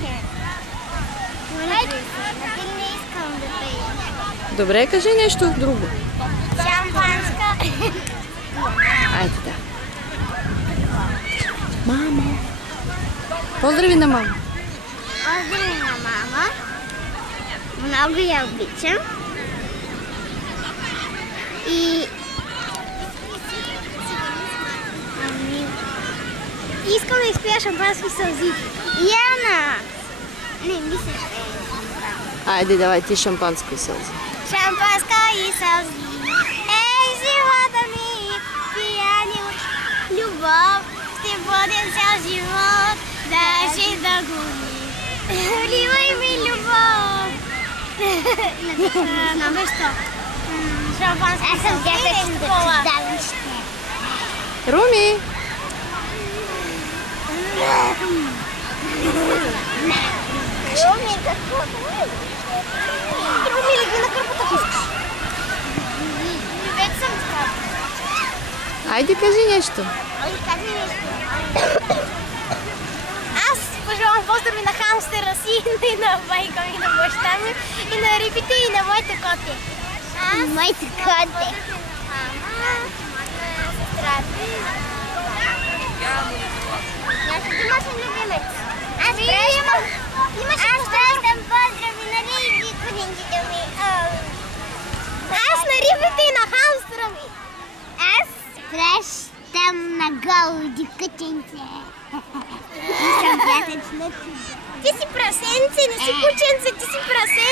Не искам да пея. Добре, кажи нещо друго. Шампанска. Айде, да. Мама. Поздрави на мама. Поздрави на мама. Много я обичам. И искам да изпия шампански сълзи. Яна! Не, ми се Айде, давай ти шампанско и сълзи. шампанска и сълзи. Ей, живота ми, пияни любов, ще бъдем цял живот, даже да губи. Вливай ми любов. Знам защо. Шампански сълзи. Аз съм гефечен да ти давам ще. Руми! Руми, какво? Руми, легни на кърпата, ако искаш. Вече съм така. Айде, кажи нещо. Айде, кажи нещо. Аз пожелавам поздрави на хамстера си, и на майка ми, и на баща ми, и на рибите, и на моите коти. Моите коти. Мама, сестра ми. Имаш ли любимец? Аз пращам поздрави на рибите ми. Аз на рибите и на хамстера ми. Аз пращам на голуди кученце. Съм пятъчна чудо. Ти си прасенце, не си кученце, ти си прасенце.